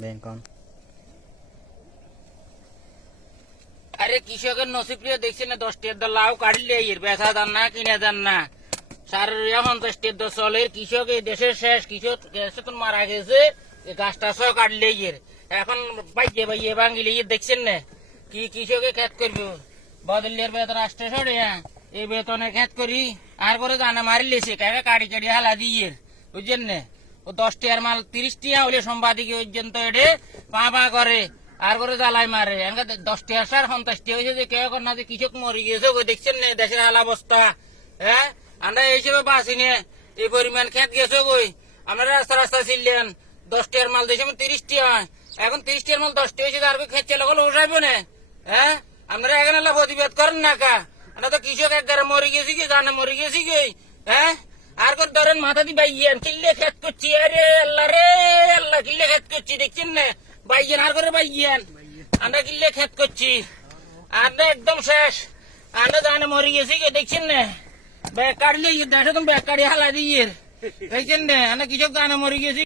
ব্যাংকন আরে কৃষকের নসিব দেখছি না 10 টাকার লাউ কাটলে এর বেচা যান না কিনে যান না 50 টাকা চলে কৃষক এই দেশের শেষ কৃষক তো মারা গেছে গাছটা সহ কাটলে এর এখন বাইয়ে বাইয়ে ভাঙিলে দেখছেন না কি কৃষকে খেত করবো বদলের বেতন আসতে সরে এই বেতনে খেত করি আর করে জানা মারি লেছে কাকে কাটি কাটি হালা দিয়ে বুঝছেন না ও 10 টাকার মাল 30 টাকা হলে সম্পাদিক পর্যন্ত এটে পা পা করে আর করে জ্বালাই মারে 10 টাকা 50 টাকা হয়েছে যে কেউ না যে কৃষক মরে গেছে দেখছেন না দেশের হাল অবস্থা হ্যাঁ আমরা এই হিসেবে বাঁচি নে এই পরিমাণ খেত গেছে কই আমরা রাস্তা রাস্তা ছিলেন 10 টাকার মাল দিয়েছে 30 টাকা এখন 30 টাকার মাল 10 টাকা হয়েছে আর খেত চলে গেল উঠাইব না হ্যাঁ আপনারা এখানে প্রতিবাদ করেন না কা আমরা তো কৃষক একবারে মরে গেছি কি জানে মরে গেছি কি হ্যাঁ আর করে ধরেন মাথা দিয়ে বাইয়েন কিল্লে খেত করছি আরে আল্লাহ রে আল্লাহ কিল্লে খেত করছি দেখছেন না বাইয়েন আর করে বাইয়েন আমরা কিল্লে খেত করছি আমরা একদম শেষ আমরা জানে মরে গেছি কি দেখছেন না ব্যাগ কাটলে দেখো তুমি ব্যাগ কাটি হালা দিয়ে দেখছেন না আমরা কৃষক জানে মরে গেছি